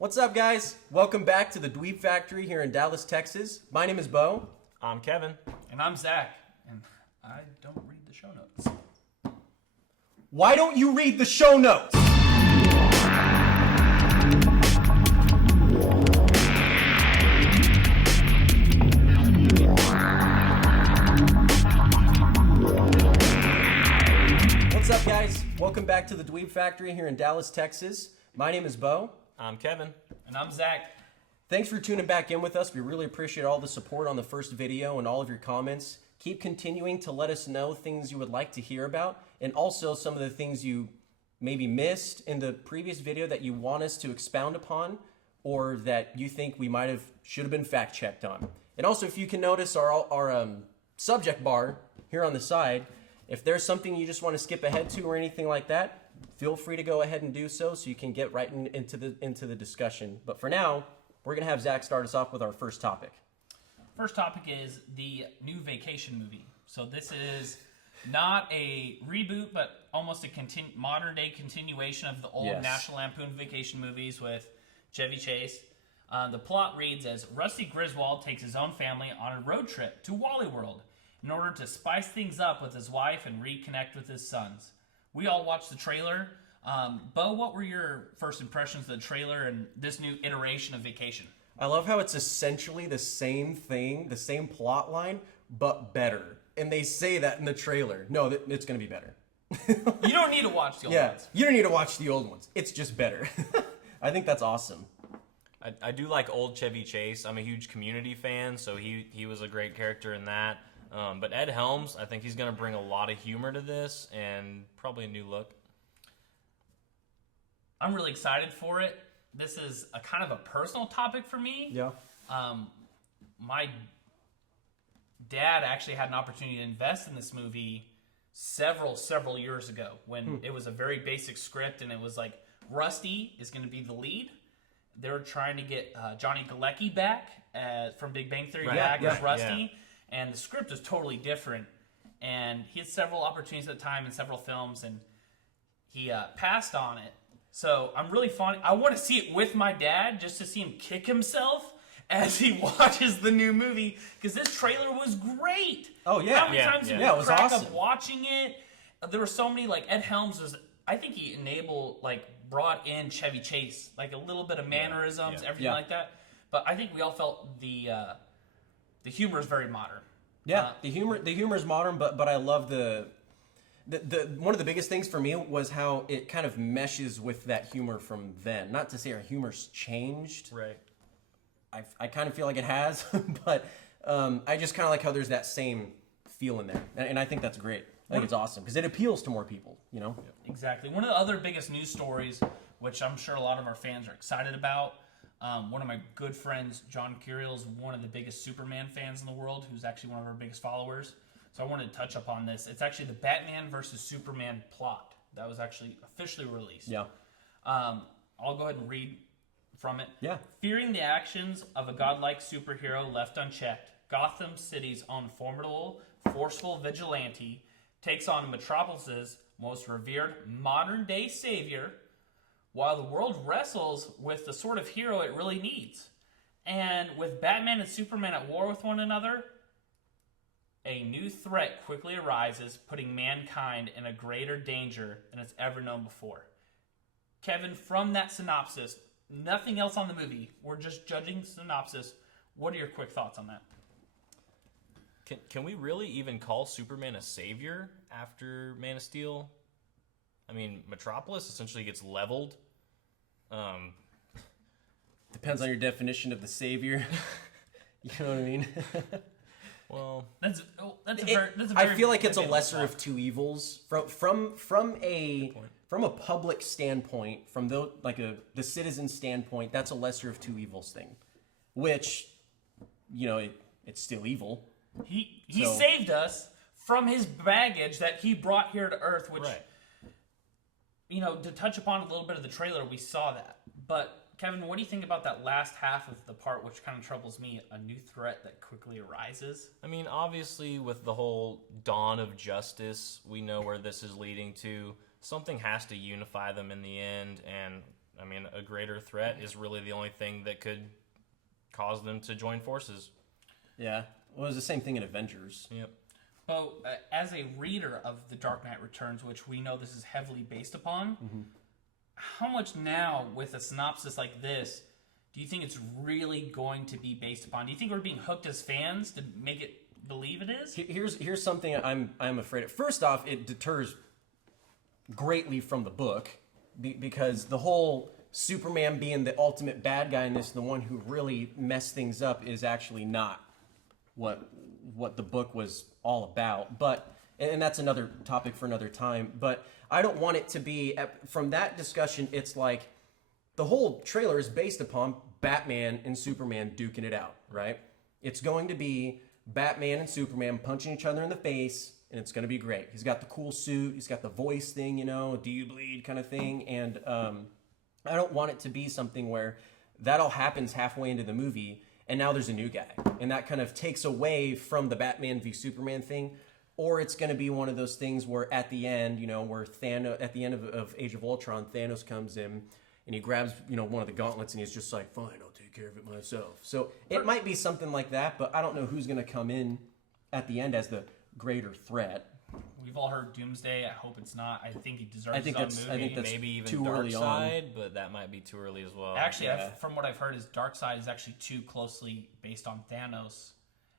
What's up, guys? Welcome back to the Dweeb Factory here in Dallas, Texas. My name is Bo. I'm Kevin. And I'm Zach. And I don't read the show notes. Why don't you read the show notes? What's up, guys? Welcome back to the Dweeb Factory here in Dallas, Texas. My name is Bo. I'm Kevin. And I'm Zach. Thanks for tuning back in with us. We really appreciate all the support on the first video and all of your comments. Keep continuing to let us know things you would like to hear about, and also some of the things you maybe missed in the previous video that you want us to expound upon, or that you think we should have been fact checked on. And also, if you can notice our subject bar here on the side, if there's something you just want to skip ahead to or anything like that, feel free to go ahead and do so you can get right into the discussion. But for now, we're going to have Zach start us off with our first topic. First topic is the new Vacation movie. So this is not a reboot, but almost a modern-day continuation of the old National Lampoon Vacation movies with Chevy Chase. The plot reads as Rusty Griswold takes his own family on a road trip to Wally World in order to spice things up with his wife and reconnect with his sons. We all watched the trailer. Bo, what were your first impressions of the trailer and this new iteration of Vacation? I love how it's essentially the same thing, the same plot line, but better. And they say that in the trailer. No, it's going to be better. You don't need to watch the old ones. You don't need to watch the old ones. It's just better. I think that's awesome. I do like old Chevy Chase. I'm a huge Community fan, so he was a great character in that. But Ed Helms, I think he's going to bring a lot of humor to this and probably a new look. I'm really excited for it. This is a kind of a personal topic for me. Yeah. My dad actually had an opportunity to invest in this movie several years ago when it was a very basic script and it was like Rusty is going to be the lead. They were trying to get Johnny Galecki back from Big Bang Theory back as Rusty, and the script was totally different. And he had several opportunities at the time in several films, and he passed on it. So I'm really fond. I want to see it with my dad just to see him kick himself as he watches the new movie, because this trailer was great. Oh yeah, how many times did it was crack awesome. up watching it? There were so many, like Ed Helms was. I think he brought in Chevy Chase, like a little bit of mannerisms, everything like that. But I think we all felt the humor is very modern. Yeah, the humor is modern, but I love the one of the biggest things for me was how it kind of meshes with that humor from then. Not to say our humor's changed. Right. I kind of feel like it has, but I just kind of like how there's that same feel in there. And I think that's great. I think it's awesome because it appeals to more people, you know? Exactly. One of the other biggest news stories, which I'm sure a lot of our fans are excited about, one of my good friends, John Curiel, is one of the biggest Superman fans in the world, who's actually one of our biggest followers. So I wanted to touch upon this. It's actually the Batman versus Superman plot that was actually officially released. Yeah. I'll go ahead and read from it. Yeah. Fearing the actions of a godlike superhero left unchecked, Gotham City's own formidable, forceful vigilante takes on Metropolis's most revered modern-day savior, while the world wrestles with the sort of hero it really needs. And with Batman and Superman at war with one another, a new threat quickly arises, putting mankind in a greater danger than it's ever known before. Kevin, from that synopsis, nothing else on the movie, we're just judging synopsis. What are your quick thoughts on that? Can we really even call Superman a savior after Man of Steel? I mean, Metropolis essentially gets leveled. Depends on your definition of the savior. You know what I mean? Well, that's a very I feel like it's a lesser of two evils from a public standpoint, from the citizen standpoint. That's a lesser of two evils thing, which it's still evil. He saved us from his baggage that he brought here to Earth, which to touch upon a little bit of the trailer, we saw that. But Kevin, what do you think about that last half of the part, which kind of troubles me? A new threat that quickly arises. I mean, obviously, with the whole dawn of justice, we know where this is leading to. Something has to unify them in the end, and I mean, a greater threat is really the only thing that could cause them to join forces. Yeah. Well, it was the same thing in Avengers. Yep. Bo, as a reader of The Dark Knight Returns, which we know this is heavily based upon, how much now, with a synopsis like this, do you think it's really going to be based upon? Do you think we're being hooked as fans to make it believe it is? Here's something I'm afraid of. First off, it deters greatly from the book because the whole Superman being the ultimate bad guy in this, the one who really messed things up, is actually not what the book was all about. But and that's another topic for another time. But I don't want it to be from that discussion. It's like the whole trailer is based upon Batman and Superman duking it out, right? It's going to be Batman and Superman punching each other in the face, and it's going to be great. He's got the cool suit. He's got the voice thing, do you bleed kind of thing. And I don't want it to be something where that all happens halfway into the movie, and now there's a new guy. And that kind of takes away from the Batman v Superman thing. Or it's going to be one of those things where at the end, where Thanos, at the end of Age of Ultron, Thanos comes in, and he grabs, one of the gauntlets, and he's just like, fine, I'll take care of it myself. So it might be something like that, but I don't know who's going to come in at the end as the greater threat. We've all heard Doomsday. I hope it's not. I think he deserves I think his own movie. that's maybe even too early on. Darkseid, but that might be too early as well. Actually, Yeah. from what I've heard, is Darkseid is actually too closely based on Thanos,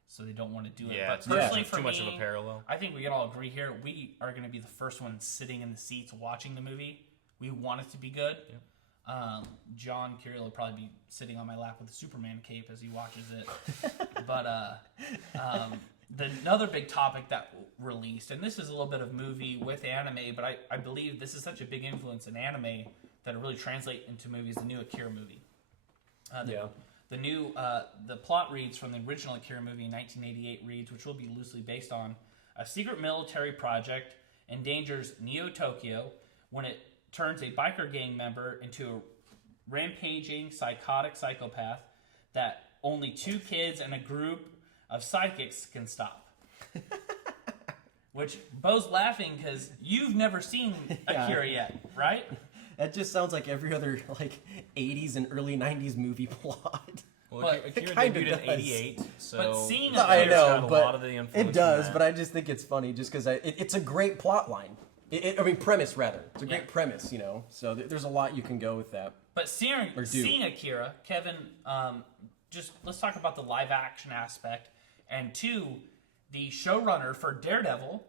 so they don't want to do it. Yeah, But it's personally, too for much of me, a parallel. I think we can all agree here. We are going to be the first ones sitting in the seats watching the movie. We want it to be good. Yep. John Kirill will probably be sitting on my lap with a Superman cape as he watches it. But another big topic that released, and this is a little bit of movie with anime, but I believe this is such a big influence in anime that it really translates into movies, the new Akira movie. The plot reads from the original Akira movie in 1988 reads, which will be loosely based on a secret military project endangers Neo-Tokyo when it turns a biker gang member into a rampaging psychotic psychopath that only 2 kids and a group of psychics can stop. Which Bo's laughing because you've never seen Akira yet, right? That just sounds like every other 80s and early 90s movie plot. Well, But Akira it kinda debuted in does. '88, so But seeing No, I Akira's know, got a but lot of the influence it from does. that. But I just think it's funny, just because it's a great plot line. Premise rather. It's a great premise, So there's a lot you can go with that. But seeing do. Akira, Kevin, just let's talk about the live action aspect. And 2, the showrunner for Daredevil,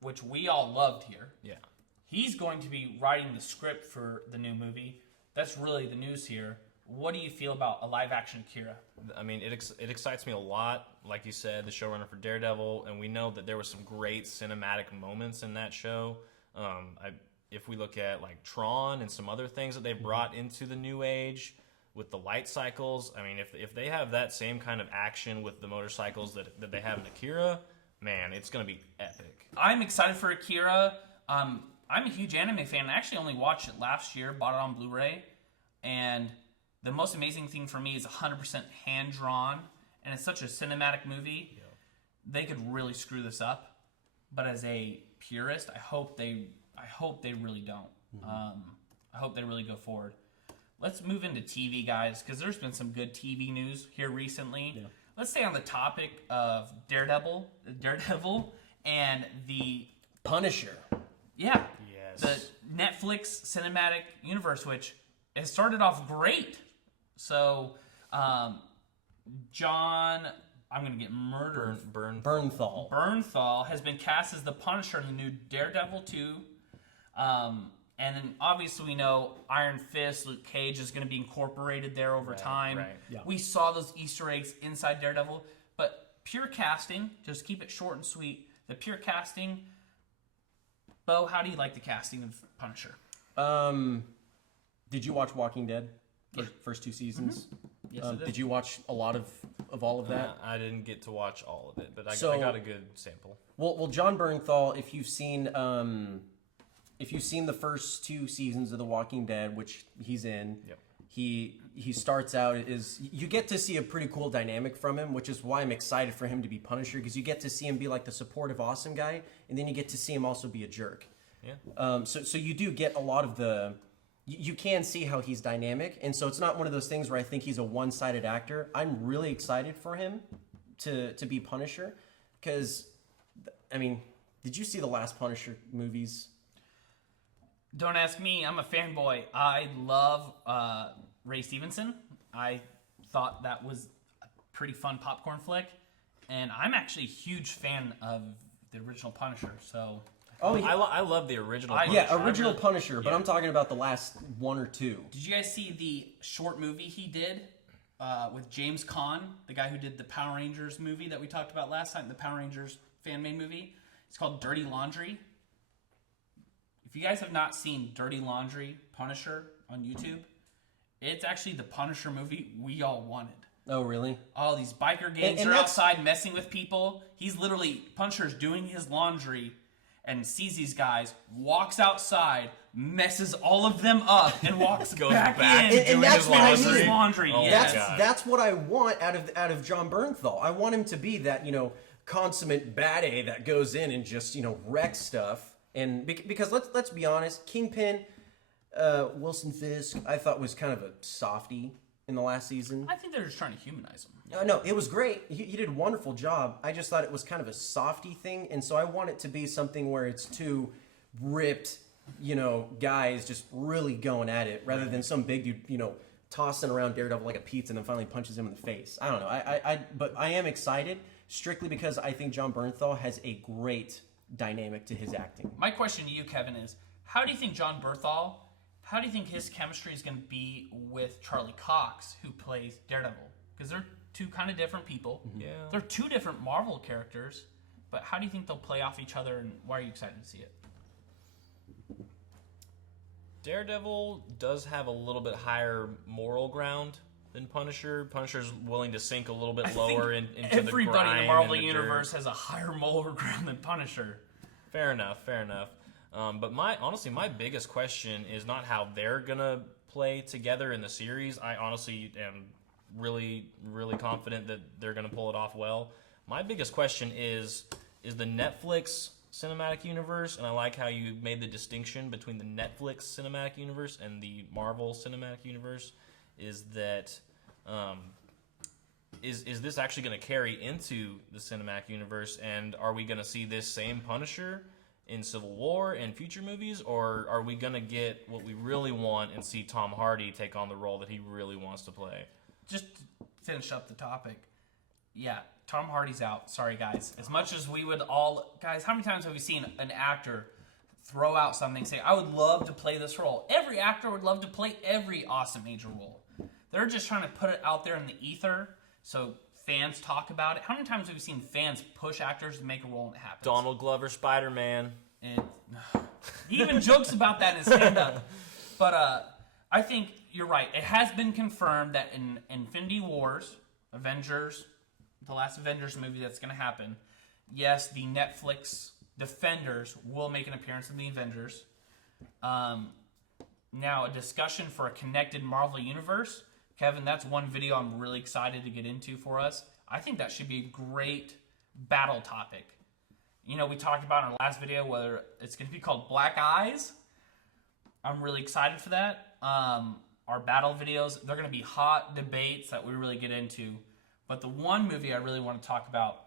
which we all loved here. Yeah. He's going to be writing the script for the new movie. That's really the news here. What do you feel about a live action Akira? I mean, it excites me a lot. Like you said, the showrunner for Daredevil, and we know that there were some great cinematic moments in that show. If we look at like Tron and some other things that they brought into the new age with the light cycles, I mean, if they have that same kind of action with the motorcycles that they have in Akira, man, it's going to be epic. I'm excited for Akira. I'm a huge anime fan. I actually only watched it last year, bought it on Blu-ray, and the most amazing thing for me is 100% hand-drawn, and it's such a cinematic movie. Yeah. They could really screw this up, but as a purist, I hope they really don't. I hope they really go forward. Let's move into TV, guys, because there's been some good TV news here recently. Yeah. Let's stay on the topic of Daredevil, and the Punisher. yeah, Yes. the Netflix cinematic universe, which has started off great. So, John, I'm going to get murdered. Bernthal. Bernthal has been cast as the Punisher in the new Daredevil 2. And then obviously we know Iron Fist, Luke Cage is going to be incorporated there over time. Right. Yeah. We saw those Easter eggs inside Daredevil. But pure casting, just keep it short and sweet. The pure casting. Bo, how do you like the casting of Punisher? Did you watch Walking Dead? First 2 seasons? Yes, I did. Did you watch a lot of all of that? I didn't get to watch all of it, but I So- got a good sample. Well, John Bernthal, if you've seen the first 2 seasons of The Walking Dead, which he's in, Yep. he starts out you get to see a pretty cool dynamic from him, which is why I'm excited for him to be Punisher, because you get to see him be like the supportive, awesome guy, and then you get to see him also be a jerk. Yeah. So you do get a lot of the you can see how he's dynamic, and so it's not one of those things where I think he's a one-sided actor. I'm really excited for him to be Punisher, because, I mean, did you see the last Punisher movies? Don't ask me. I'm a fanboy. I love Ray Stevenson. I thought that was a pretty fun popcorn flick, and I'm actually a huge fan of the original Punisher. So, I love the original Punisher. Yeah, original Punisher, but I'm talking about the last one or two. Did you guys see the short movie he did with James Caan, the guy who did the Power Rangers movie that we talked about last time, the Power Rangers fan-made movie? It's called Dirty Laundry. If you guys have not seen Dirty Laundry Punisher on YouTube, it's actually the Punisher movie we all wanted. Oh, really? All these biker gangs And are outside messing with people. He's literally, Punisher's doing his laundry and sees these guys, walks outside, messes all of them up, and walks back in and that's what I mean. his laundry. Oh, Yes. That's what I want out of John Bernthal. I want him to be that, consummate bad A that goes in and just, wrecks stuff. And because let's be honest, Kingpin, Wilson Fisk, I thought was kind of a softie in the last season. I think they're just trying to humanize him. No, it was great. He did a wonderful job. I just thought it was kind of a softy thing, and so I want it to be something where it's two ripped, guys just really going at it, rather than some big dude, tossing around Daredevil like a pizza and then finally punches him in the face. I don't know. But I am excited strictly because I think John Bernthal has a great dynamic to his acting. My question to you, Kevin, is how do you think John Bernthal, how do you think his chemistry is going to be with Charlie Cox, who plays Daredevil? Because they're two kind of different people. Yeah. They're two different Marvel characters, but how do you think they'll play off each other, and why are you excited to see it? Daredevil does have a little bit higher moral ground than Punisher. Punisher's willing to sink a little bit lower into the grind. Everybody in the Marvel and the universe dirt. has a higher moral ground than Punisher. Fair enough. But honestly, my biggest question is not how they're gonna play together in the series. I honestly am really, really confident that they're gonna pull it off well. My biggest question is the Netflix cinematic universe, and I like how you made the distinction between the Netflix cinematic universe and the Marvel cinematic universe. Is that is this actually going to carry into the cinematic universe, and are we going to see this same Punisher in Civil War and future movies, or are we going to get what we really want and see Tom Hardy take on the role that he really wants to play? Just to finish up the topic, yeah, Tom Hardy's out. Sorry, guys. As much as we would all... Guys, how many times have we seen an actor throw out something, say, I would love to play this role? Every actor would love to play every awesome major role. They're just trying to put it out there in the ether so fans talk about it. How many times have we seen fans push actors to make a role and it happens? Donald Glover, Spider-Man. And he even jokes about that in his stand-up. But I think you're right. It has been confirmed that in Infinity Wars, Avengers, the last Avengers movie that's going to happen, yes, the Netflix Defenders will make an appearance in the Avengers. Now, a discussion for a connected Marvel universe. Kevin, that's one video I'm really excited to get into for us. I think that should be a great battle topic. We talked about in our last video whether it's going to be called Black Eyes. I'm really excited for that. Our battle videos, they're going to be hot debates that we really get into. But the one movie I really want to talk about,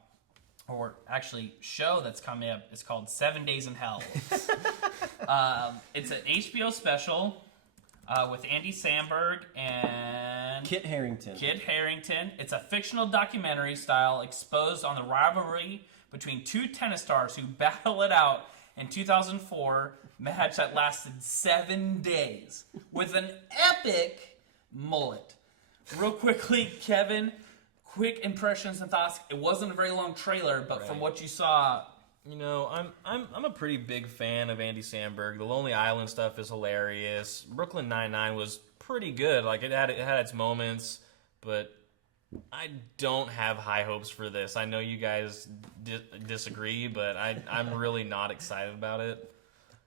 or actually show that's coming up, is called 7 Days in Hell. It's an HBO special with Andy Samberg and Kit Harington. It's a fictional documentary style exposed on the rivalry between two tennis stars who battle it out in 2004 match that lasted 7 days with an epic mullet. Real quickly, Kevin, quick impressions and thoughts. It wasn't a very long trailer, but from what you saw, I'm a pretty big fan of Andy Samberg. The Lonely Island stuff is hilarious. Brooklyn Nine-Nine was pretty good. Like it had its moments, but I don't have high hopes for this. I know you guys disagree, but I'm really not excited about it.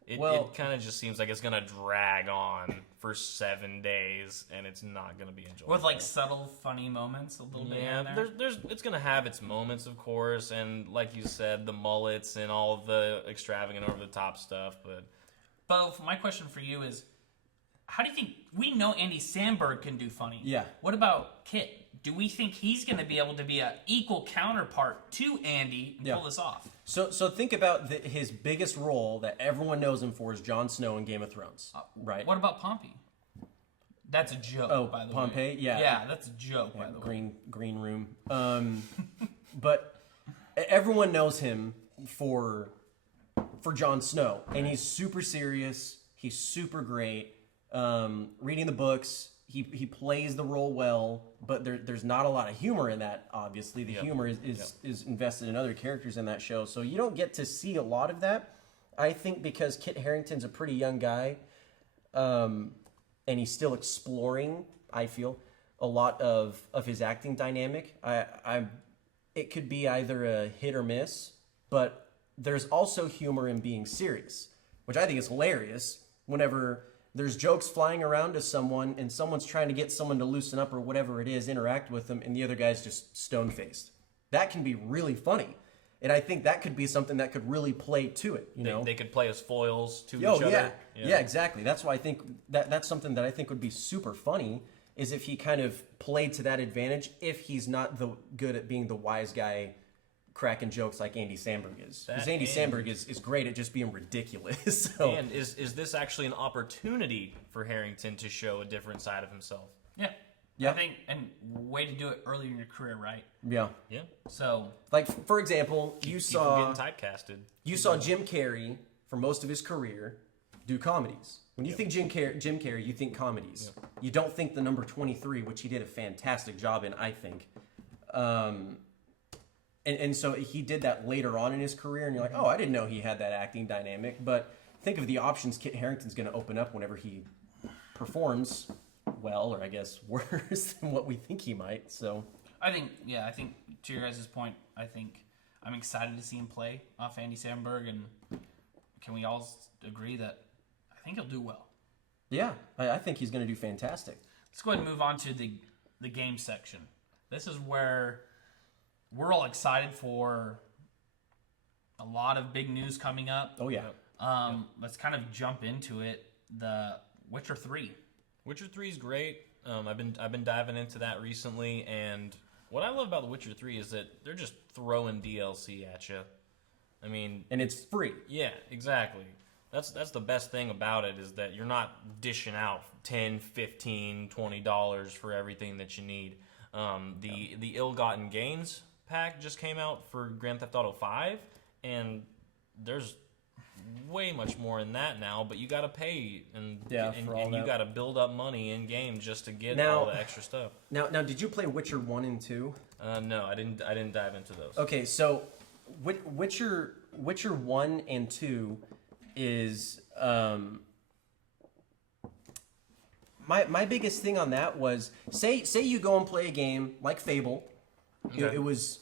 It kind of just seems like it's gonna drag on for 7 days, and it's not gonna be enjoyable. with like subtle, funny moments, a little bit. Yeah, in there. it's gonna have its moments, of course, and like you said, the mullets and all of the extravagant, over the top stuff. But Bo, my question for you is, how do you think we know Andy Samberg can do funny? Yeah. What about Kit? Do we think he's going to be able to be an equal counterpart to Andy and pull this off? So think about his biggest role that everyone knows him for is Jon Snow in Game of Thrones, right? What about Pompey? That's a joke, by the Pompey? way. Yeah. Yeah, that's a joke, by the way. Green room. But everyone knows him for Jon Snow, and he's super serious. He's super great. Reading the books, he plays the role well, but there's not a lot of humor in that. Obviously, the humor is invested in other characters in that show, so you don't get to see a lot of that. I think because Kit Harington's a pretty young guy, and he's still exploring, I feel, a lot of his acting dynamic. It could be either a hit or miss, but there's also humor in being serious, which I think is hilarious whenever there's jokes flying around to someone and someone's trying to get someone to loosen up or whatever it is, interact with them, and the other guy's just stone-faced. That can be really funny. And I think that could be something that could really play to it. They could play as foils to each yeah. other. Yeah, exactly. That's why I think that's something that I think would be super funny, is if he kind of played to that advantage, if he's not good at being the wise guy cracking jokes like Andy Samberg is. Because Andy Samberg is great at just being ridiculous. So. And is this actually an opportunity for Harington to show a different side of himself? Yeah. Yeah. I think, and way to do it early in your career, right? Yeah. Yeah. So, like, for example, you People saw getting typecasted. You saw Jim Carrey for most of his career do comedies. When you think Jim Carrey, you think comedies. You don't think the number 23, which he did a fantastic job in, I think. And so he did that later on in his career, and you're like, oh, I didn't know he had that acting dynamic. But think of the options Kit Harington's going to open up whenever he performs well, or I guess worse than what we think he might. So I think to your guys' point, I think I'm excited to see him play off Andy Samberg, and can we all agree that I think he'll do well? Yeah, I think he's going to do fantastic. Let's go ahead and move on to the game section. This is where we're all excited for a lot of big news coming up. Oh, yeah. Let's kind of jump into it. The Witcher 3. Witcher 3 is great. I've been diving into that recently, and what I love about The Witcher 3 is that they're just throwing DLC at you. I mean, and it's free. Yeah, exactly. That's the best thing about it, is that you're not dishing out $10, $15, $20 for everything that you need. The Ill-Gotten Gains pack just came out for Grand Theft Auto 5, and there's way much more in that now, but you got to pay and you got to build up money in game just to get all the extra stuff. Now, did you play Witcher 1 and 2? No, I didn't dive into those. Okay, so Witcher 1 and 2 is my biggest thing on that was say you go and play a game like Fable. Okay. It was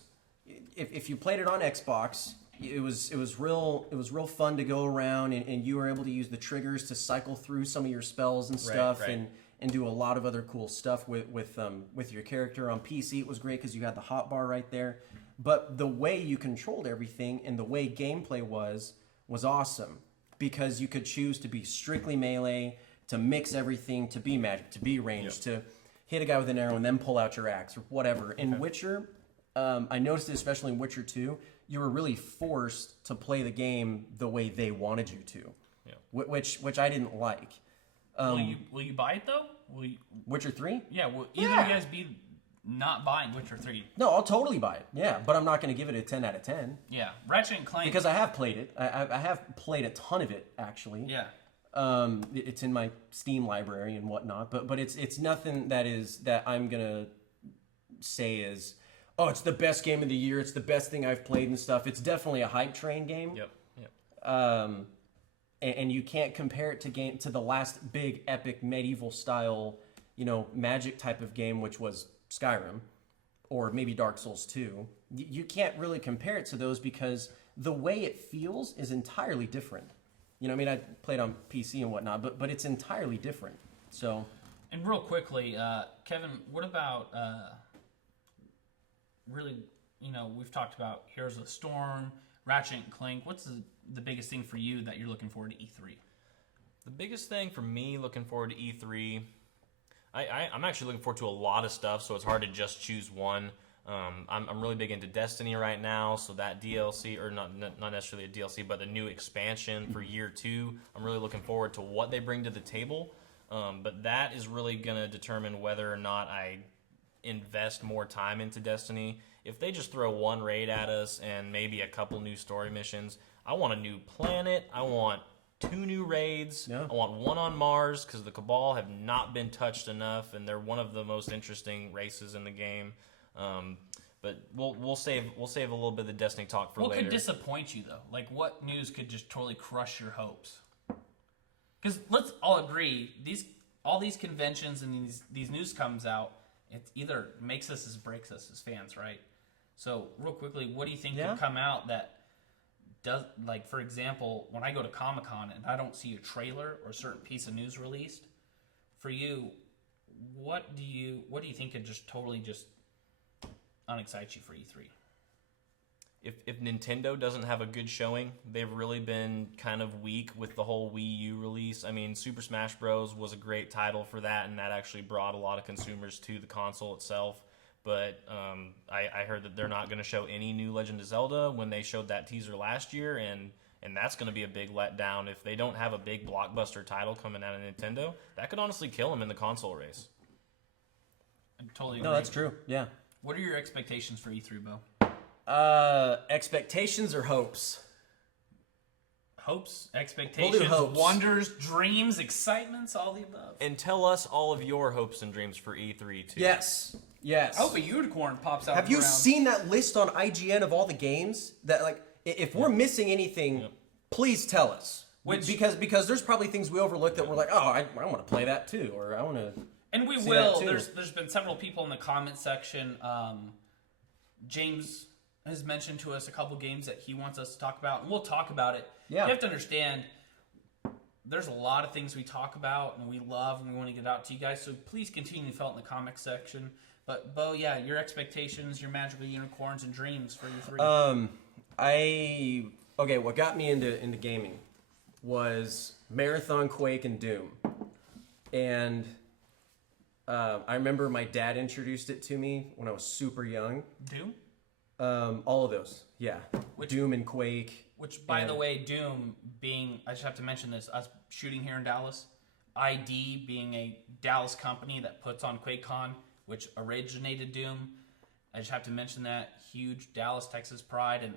if you played it on Xbox, it was real fun to go around and you were able to use the triggers to cycle through some of your spells and stuff right. and do a lot of other cool stuff with your character. On PC, it was great because you had the hotbar right there. But the way you controlled everything and the way gameplay was awesome, because you could choose to be strictly melee, to mix everything, to be magic, to be ranged, to hit a guy with an arrow and then pull out your axe or whatever. In Witcher, I noticed it especially in Witcher 2, you were really forced to play the game the way they wanted you to, which I didn't like. Will you buy it though? Witcher 3? Yeah. Will either of you guys be not buying Witcher 3? No, I'll totally buy it. Yeah, but I'm not going to give it a 10 out of 10. Yeah, Ratchet and Clank. Because I have played it. I have played a ton of it, actually. Yeah. It's in my Steam library and whatnot, but it's nothing that I'm gonna say is, oh, it's the best game of the year, it's the best thing I've played and stuff. It's definitely a hype train game. Yep. And you can't compare it to the last big epic medieval style, magic type of game, which was Skyrim, or maybe Dark Souls 2. You can't really compare it to those because the way it feels is entirely different. I played on PC and whatnot, but it's entirely different. So, and real quickly, Kevin, what about really? We've talked about Heroes of the Storm, Ratchet and Clank. What's the biggest thing for you that you're looking forward to E3? The biggest thing for me looking forward to E3, I'm actually looking forward to a lot of stuff, so it's hard to just choose one. I'm really big into Destiny right now, so that DLC, or not necessarily a DLC, but the new expansion for year 2, I'm really looking forward to what they bring to the table. But that is really going to determine whether or not I invest more time into Destiny. If they just throw one raid at us and maybe a couple new story missions, I want a new planet, I want 2 new raids. Yeah. I want one on Mars because the Cabal have not been touched enough, and they're one of the most interesting races in the game. But we'll save a little bit of the Destiny talk for later. What could disappoint you though? Like, what news could just totally crush your hopes? Because let's all agree, all these conventions and these news comes out, it either makes us or breaks us as fans, right? So real quickly, what do you think could come out that does, like, for example, when I go to Comic-Con and I don't see a trailer or a certain piece of news released, for you, what do you think could just totally just unexcite you for E3? If Nintendo doesn't have a good showing, they've really been kind of weak with the whole Wii U release. I mean, Super Smash Bros. Was a great title for that, and that actually brought a lot of consumers to the console itself. But I heard that they're not going to show any new Legend of Zelda when they showed that teaser last year, and that's going to be a big letdown. If they don't have a big blockbuster title coming out of Nintendo, that could honestly kill them in the console race. I totally agree. No, that's true. Yeah. What are your expectations for E3, Bo? Expectations or hopes? Hopes, expectations, hopes. wonders, dreams, excitements, all the above. And tell us all of your hopes and dreams for E3 too. Yes. I hope a unicorn pops out. Have you seen that list on IGN of all the games? That, like, if we're missing anything, please tell us. Because there's probably things we overlooked that we're like, oh, I want to play that too, or I want to. And we will. There's been several people in the comment section. James has mentioned to us a couple games that he wants us to talk about, and we'll talk about it. Yeah. You have to understand, there's a lot of things we talk about and we love and we want to get out to you guys, so please continue to fill it in the comic section. But, Bo, yeah, your expectations, your magical unicorns and dreams for E3. What got me into gaming was Marathon, Quake, and Doom. And I remember my dad introduced it to me when I was super young. Doom? All of those, yeah. Doom and Quake. Which, by the way, Doom being, I just have to mention this, us shooting here in Dallas, ID being a Dallas company that puts on QuakeCon, which originated Doom. I just have to mention that. Huge Dallas, Texas pride, and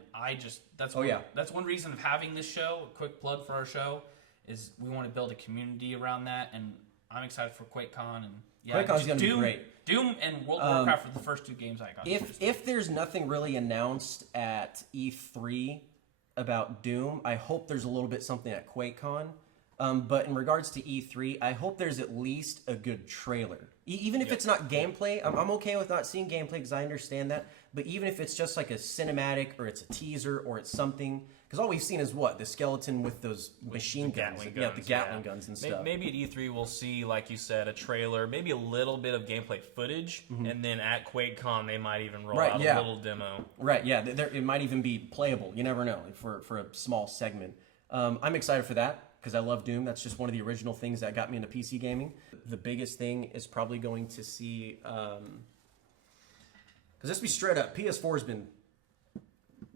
that's one reason of having this show. A quick plug for our show is we want to build a community around that, and I'm excited for QuakeCon. And yeah, QuakeCon's going to be great. Doom and World of Warcraft were the first 2 games I got. If there's nothing really announced at E3 about Doom, I hope there's a little bit something at QuakeCon. But in regards to E3, I hope there's at least a good trailer. Even if it's not gameplay, I'm okay with not seeing gameplay because I understand that. But even if it's just like a cinematic or it's a teaser or it's something, because all we've seen is what? The skeleton with those machine guns. The Gatling guns and stuff. Maybe at E3 we'll see, like you said, a trailer, maybe a little bit of gameplay footage, and then at QuakeCon they might even roll out a little demo. Right, yeah. It might even be playable. You never know, for a small segment. I'm excited for that because I love Doom. That's just one of the original things that got me into PC gaming. The biggest thing is probably going to see... Because let's be straight up,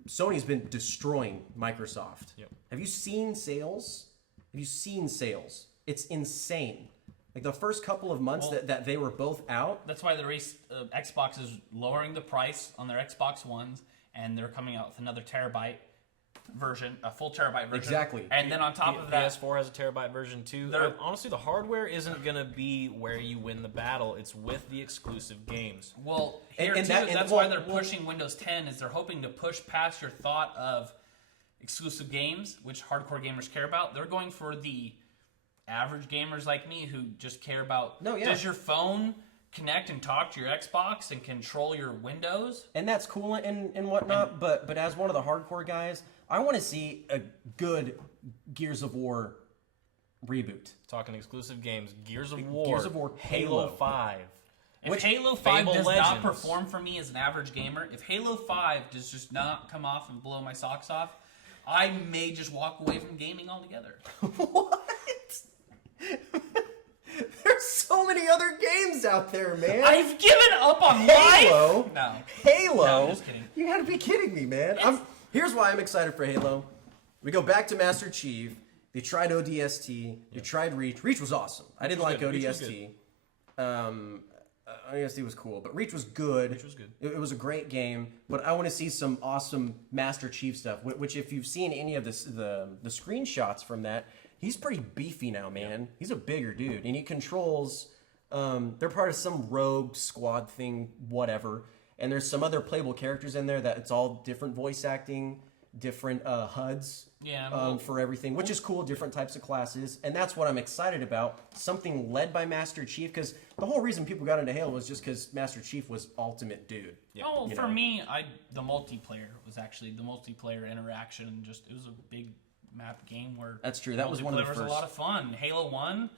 Sony's been destroying Microsoft. Yep. Have you seen sales? It's insane. Like the first couple of months that they were both out. That's why Xbox is lowering the price on their Xbox Ones, and they're coming out with another terabyte version, a full terabyte version. Exactly. And then on top of that, PS4 has a terabyte version too. Honestly, the hardware isn't going to be where you win the battle. It's with the exclusive games. Well, that's why they're pushing Windows 10, is they're hoping to push past your thought of exclusive games, which hardcore gamers care about. They're going for the average gamers like me who just care about, does your phone connect and talk to your Xbox and control your Windows? And that's cool and whatnot, but as one of the hardcore guys, I want to see a good Gears of War reboot. Talking exclusive games, Gears of War, Halo 5. If Halo 5 does not perform for me as an average gamer, if Halo 5 does just not come off and blow my socks off, I may just walk away from gaming altogether. What? There's so many other games out there, man. I've given up on Halo. life. No. Halo. No, I'm just kidding. You gotta be kidding me, man. Here's why I'm excited for Halo. We go back to Master Chief. They tried ODST. They tried Reach. Reach was awesome. I didn't like ODST. ODST was cool, but Reach was good. Reach was good. It was a great game, but I want to see some awesome Master Chief stuff. Which, if you've seen any of the screenshots from that, he's pretty beefy now, man. Yeah. He's a bigger dude, and he controls. They're part of some rogue squad thing, whatever. And there's some other playable characters in there that it's all different voice acting, different HUDs for everything, which is cool, different types of classes. And that's what I'm excited about, something led by Master Chief, because the whole reason people got into Halo was just because Master Chief was ultimate dude. Yeah. Oh, for me, the multiplayer was actually the multiplayer interaction. Just it was a big map game where that's true. That was one of the first. Was a lot of fun. Halo 1,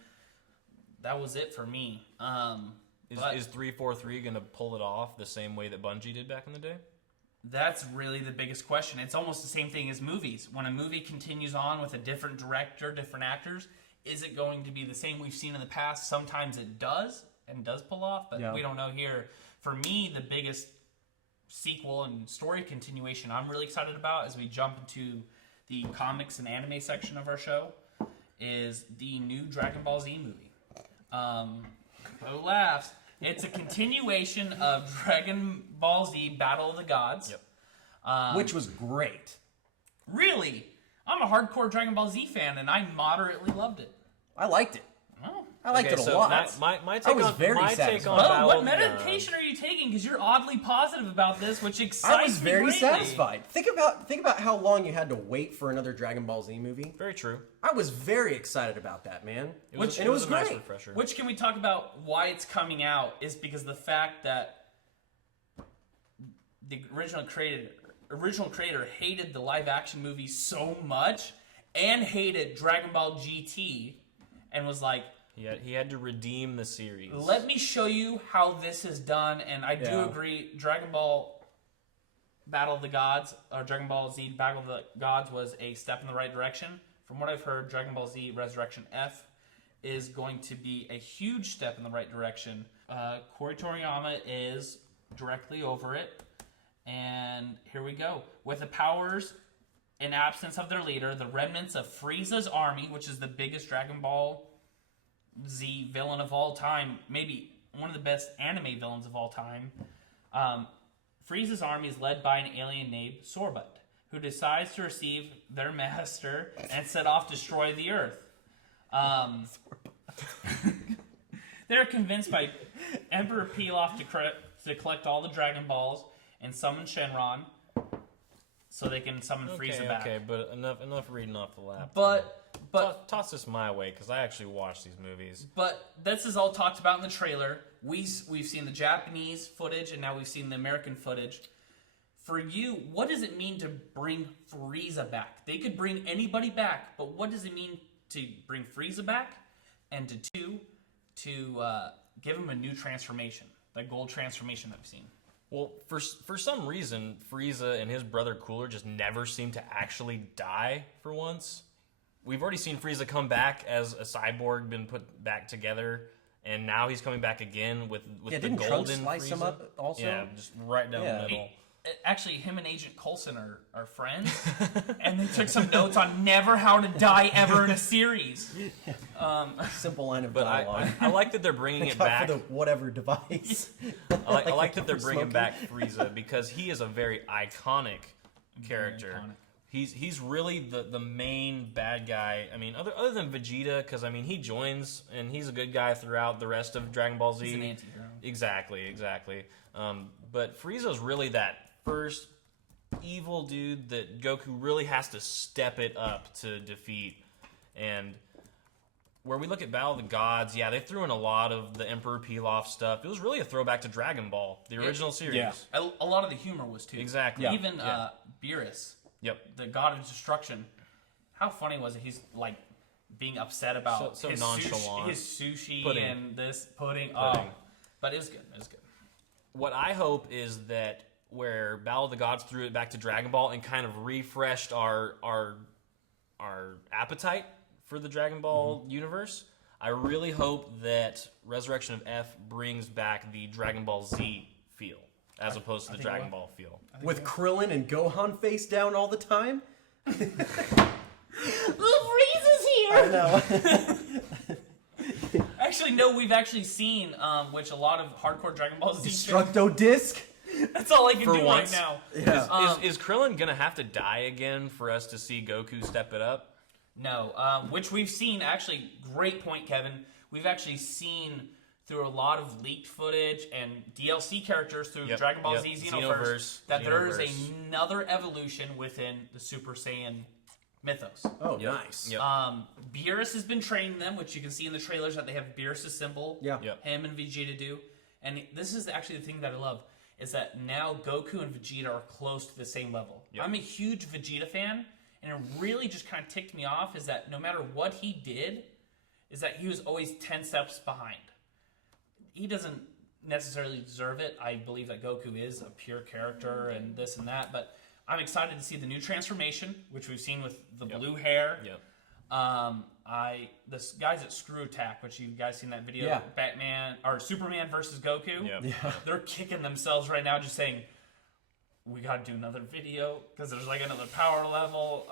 that was it for me. Is 343 going to pull it off the same way that Bungie did back in the day? That's really the biggest question. It's almost the same thing as movies. When a movie continues on with a different director, different actors, is it going to be the same we've seen in the past? Sometimes it does, and does pull off, but we don't know here. For me, the biggest sequel and story continuation I'm really excited about as we jump into the comics and anime section of our show is the new Dragon Ball Z movie. No laughs. It's a continuation of Dragon Ball Z Battle of the Gods. Yep. Which was great. Really? I'm a hardcore Dragon Ball Z fan, and I moderately loved it. I liked it. Oh. I liked it a lot. My take on Battle what medication are you taking? Because you're oddly positive about this, which excites me. I was very greatly. satisfied. Think about how long you had to wait for another Dragon Ball Z movie. Very true. I was very excited about that, man. It was a great. nice refresher. Which can we talk about why it's coming out is because the fact that the original creator hated the live action movie so much and hated Dragon Ball GT and was like, he had to redeem the series. Let me show you how this is done, and I do agree. Dragon Ball Battle of the Gods, or Dragon Ball Z Battle of the Gods, was a step in the right direction. From what I've heard, Dragon Ball Z Resurrection F is going to be a huge step in the right direction. Corey Toriyama is directly over it, and here we go. With the powers in absence of their leader, the remnants of Frieza's army, which is the biggest Dragon Ball Z villain of all time, maybe one of the best anime villains of all time. Frieza's army is led by an alien named Sorbut, who decides to receive their master and set off to destroy the Earth. They're convinced by Emperor Pilaf to collect all the Dragon Balls and summon Shenron so they can summon Frieza back. Okay, but enough reading off the laptop. But toss this my way, because I actually watched these movies. But this is all talked about in the trailer. We've seen the Japanese footage, and now we've seen the American footage. For you, what does it mean to bring Frieza back? They could bring anybody back, but what does it mean to bring Frieza back? And to give him a new transformation, that gold transformation that we've seen. Well, for some reason, Frieza and his brother Cooler just never seem to actually die for once. We've already seen Frieza come back as a cyborg, been put back together, and now he's coming back again with the didn't golden Trunks slice Frieza. him up also? Yeah, just right down the middle. Actually, him and Agent Coulson are friends, and they took some notes on never how to die ever in a series. Simple line of But dialogue. I like that they're bringing it back. For the whatever device. I like that they're bringing back Frieza because he is a very iconic character. Very iconic. He's really the main bad guy. I mean, other than Vegeta, because I mean he joins and he's a good guy throughout the rest of Dragon Ball Z. He's an anti-hero. Exactly. But Frieza's really that first evil dude that Goku really has to step it up to defeat. And where we look at Battle of the Gods, they threw in a lot of the Emperor Pilaf stuff. It was really a throwback to Dragon Ball, the original series. Yeah. A lot of the humor was too. Exactly. Yeah. Even Beerus, the god of destruction. How funny was it? He's like being upset about so his nonchalant. his sushi Pudding. and this pudding. But it was good. It was good. What I hope is that where Battle of the Gods threw it back to Dragon Ball and kind of refreshed our appetite for the Dragon Ball universe, I really hope that Resurrection of F brings back the Dragon Ball Z feel as opposed to the Dragon Ball feel. With Krillin and Gohan face down all the time? Little Freeze is here! I know. Actually, no, we've actually seen, which a lot of hardcore Dragon Ball Z Destructo Disc? That's all I can For do once. right now. Yeah. Is Krillin gonna have to die again for us to see Goku step it up? No, which we've seen, actually, great point, Kevin. We've actually seen through a lot of leaked footage and DLC characters through Dragon Ball Z Xenoverse that there is another evolution within the Super Saiyan mythos. Oh, nice. Yep. Beerus has been training them, which you can see in the trailers that they have Beerus' symbol. Yeah. Yep. Him and Vegeta do. And this is actually the thing that I love, is that now Goku and Vegeta are close to the same level. Yep. I'm a huge Vegeta fan, and it really just kind of ticked me off is that no matter what he did, is that he was always 10 steps behind. He doesn't necessarily deserve it. I believe that Goku is a pure character and this and that, but I'm excited to see the new transformation, which we've seen with the blue hair. Yep. This guys at Screw Attack, which you guys seen that video, Yeah. Batman or Superman versus Goku. Yep. Yeah. They're kicking themselves right now, just saying, we got to do another video because there's like another power level.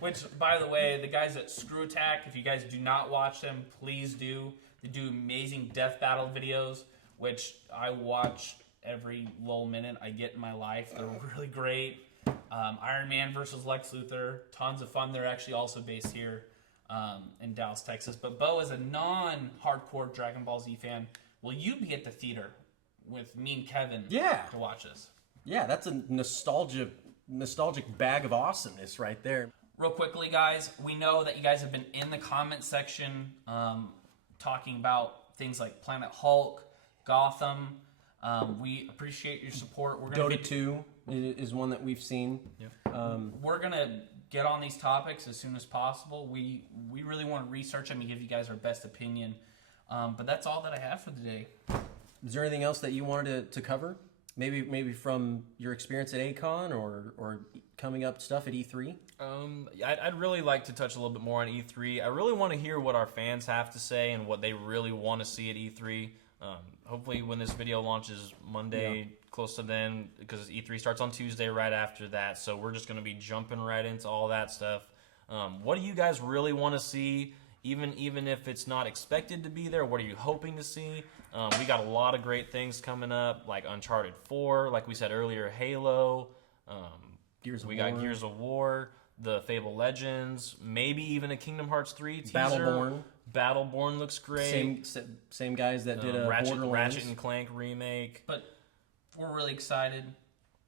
Which, by the way, the guys at Screw Attack, if you guys do not watch them, please do. They do amazing death battle videos, which I watch every little minute I get in my life. They're really great. Iron Man versus Lex Luthor, tons of fun. They're actually also based here in Dallas, Texas. But Bo, as a non-hardcore Dragon Ball Z fan, will you be at the theater with me and Kevin to watch this? Yeah, that's a nostalgic bag of awesomeness right there. Real quickly, guys, we know that you guys have been in the comment section talking about things like Planet Hulk, Gotham. We appreciate your support. We're gonna Dota 2 is one that we've seen. We're gonna get on these topics as soon as possible. We really want to research them and give you guys our best opinion. But that's all that I have for today. Is there anything else that you wanted to cover? Maybe from your experience at A-Kon or coming up stuff at E3? I'd really like to touch a little bit more on E3. I really want to hear what our fans have to say and what they really want to see at E3. Hopefully when this video launches Monday, close to then, because E3 starts on Tuesday right after that, so we're just going to be jumping right into all that stuff. What do you guys really want to see, even if it's not expected to be there? What are you hoping to see? We got a lot of great things coming up, like Uncharted 4, like we said earlier, Halo. Gears of we War. got Gears of War, the Fable Legends, maybe even a Kingdom Hearts 3 teaser. Battleborn looks great. Same guys that did a Borderlands. Ratchet and Clank remake. But we're really excited.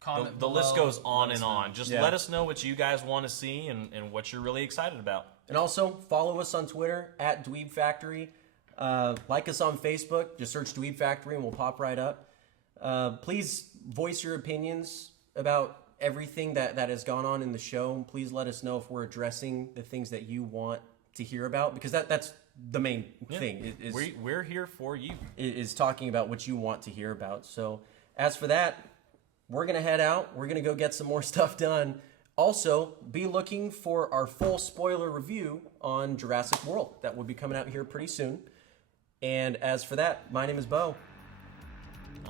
Comment The list below. goes on and on. Just Yeah. let us know what you guys want to see and what you're really excited about. And also, follow us on Twitter, @Dweeb Factory. Like us on Facebook. Just search Dweeb Factory and we'll pop right up. Please voice your opinions about everything that has gone on in the show. Please let us know if we're addressing the things that you want to hear about, because that's the main thing. We're here for you. Is talking about what you want to hear about. So as for that, we're going to head out. We're going to go get some more stuff done. Also, be looking for our full spoiler review on Jurassic World. That will be coming out here pretty soon. And as for that, my name is Bo.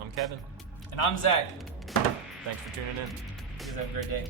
I'm Kevin. And I'm Zach. Thanks for tuning in. You guys have a great day.